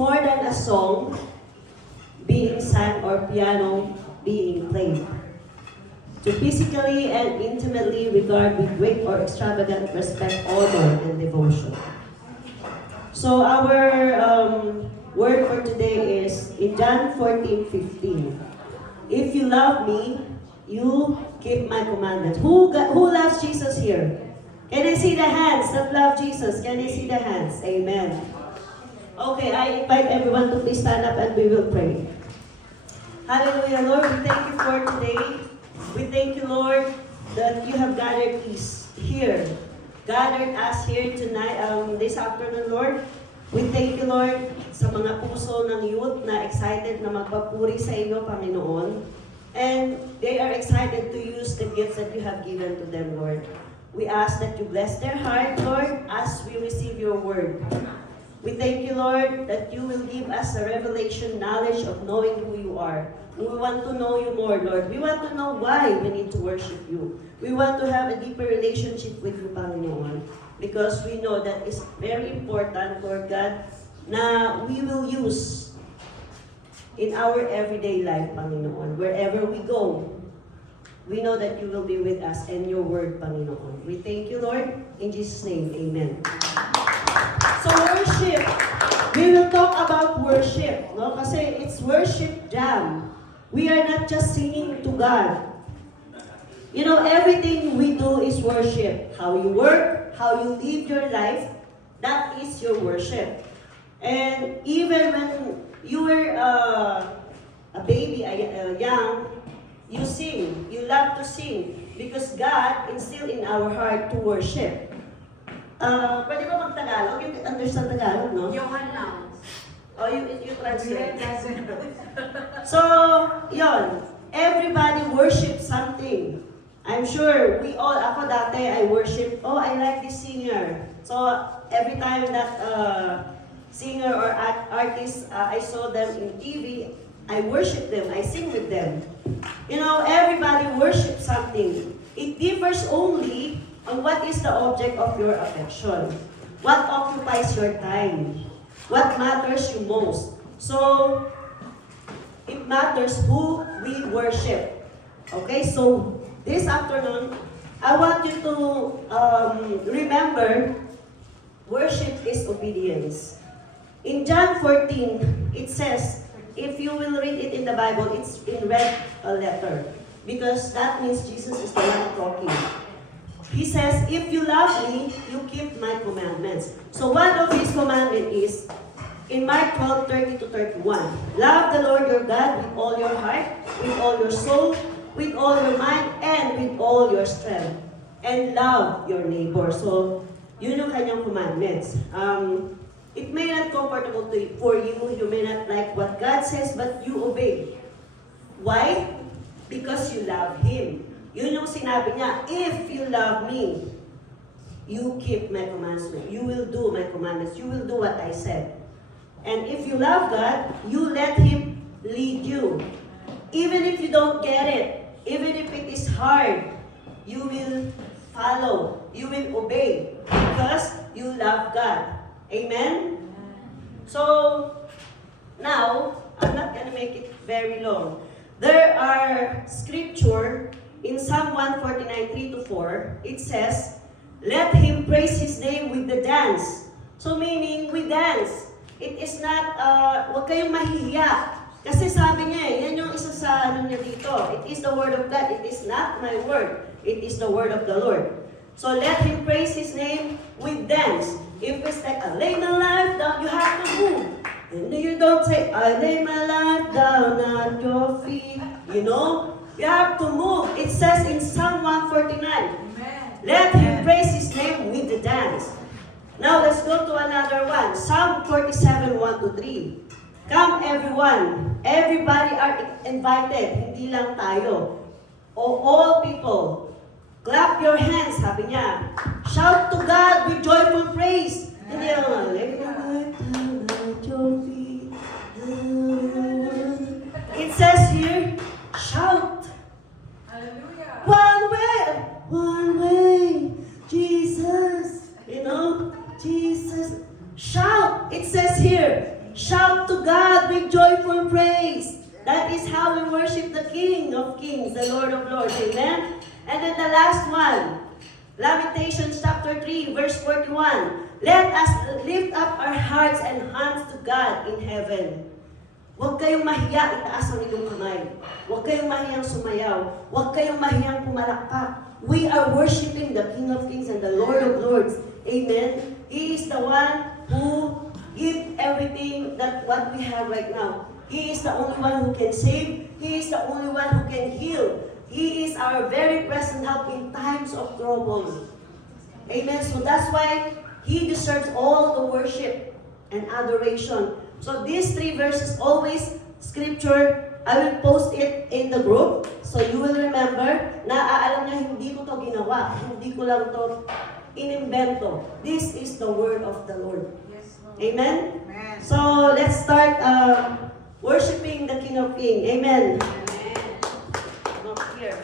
more than a song being sung or piano being played. To physically and intimately regard with great or extravagant respect, honor, and devotion. So our word for today is in John 14:15. If you love me, you keep my commandments. Who loves Jesus here? Can I see the hands that love Jesus? Can I see the hands? Amen. Okay, I invite everyone to please stand up and we will pray. Hallelujah, Lord. We thank you for today. We thank you, Lord, that you have gathered us here. Gathered us here tonight, this afternoon, Lord. We thank you, Lord, sa mga puso ng youth na excited na magpapuri sa iyo, Panginoon. And they are excited to use the gifts that you have given to them, Lord. We ask that you bless their heart, Lord, as we receive your word. We thank you, Lord, that you will give us a revelation knowledge of knowing who you are. We want to know you more, Lord. We want to know why we need to worship you. We want to have a deeper relationship with you, Panginoon. Because we know that it's very important, Lord God, na we will use in our everyday life, Panginoon. Wherever we go, we know that you will be with us and your word, Panginoon. We thank you, Lord. In Jesus' name, amen. So worship. We will talk about worship. No? Kasi it's worship jam. We are not just singing to God. You know, everything we do is worship. How you work, how you live your life, that is your worship. And even when you were a baby, young, you sing. You love to sing. Because God instilled in our heart to worship. Pwede ba mag-Tagalog? You understand Tagalog, no? Johan lang. Oh, you translate. So, yon. Everybody worship something. I'm sure we all, ako dati, I worship, oh, I like this singer. So, every time that singer or artist, I saw them in TV, I worship them, I sing with them. You know, everybody worship something. It differs only on what is the object of your affection. What occupies your time. What matters you most. So, it matters who we worship. Okay, so this afternoon, I want you to remember, worship is obedience. In John 14, it says, if you will read it in the Bible, it's in red letter. Because that means Jesus is the one talking. He says, if you love me, you keep my commandments. So one of his commandments is, in Mark 12:30-31, love the Lord your God with all your heart, with all your soul, with all your mind, and with all your strength. And love your neighbor. So, yun yung kanyang commandments. It may not comfortable for you, you may not like what God says, but you obey. Why? Because you love Him. Yun yung sinabi niya, if you love me, you keep my commandments. You will do my commandments. You will do what I said. And if you love God, you let Him lead you. Even if you don't get it, even if it is hard, you will follow. You will obey. Because you love God. Amen? So, now, I'm not gonna make it very long. There are scripture in Psalm 149:3-4. It says, let him praise his name with the dance. So meaning, we dance. It is not, huwag kayong mahihiya. Kasi sabi niya yan yung isa sa ano niya dito. It is the word of God. It is not my word. It is the word of the Lord. So let him praise his name with dance. If it's like, I lay my life down, you have to move. And you don't say, I lay my life down at your feet. You know? You have to move. It says in Psalm 149, let him praise his name with the dance. Now let's go to another one. Psalm 47:1-3. Come everyone. Everybody are invited. Hindi lang tayo. All people. Clap your hands, sabi niya. Shout to God with joyful praise. Hindi lang. Let me at your feet. It says here, shout. Hallelujah. One way, Jesus. You know, Jesus. Shout. It says here, Shout to God with joyful praise. That is how we worship the King of Kings, the Lord of Lords. Amen? And then the last one, Lamentations chapter 3, verse 41. Let us lift up our hearts and hands to God in heaven. Huwag kayong mahiya, itaas ang inyong kamay. Huwag kayong mahiyang sumayaw. Huwag kayong mahiyang pumalakpak. We are worshiping the King of Kings and the Lord of Lords. Amen? He is the one who gives everything that what we have right now. He is the only one who can save. He is the only one who can heal. He is our very present help in times of trouble. Amen? So that's why He deserves all the worship and adoration. So these three verses, always scripture, I will post it in the group. So you will remember, naaalam niya, hindi ko to ginawa. Hindi ko lang to inimbento. This is the word of the Lord. Yes, Lord. Amen? Amen. So let's start worshiping the King of Kings. Amen. Amen. Not here.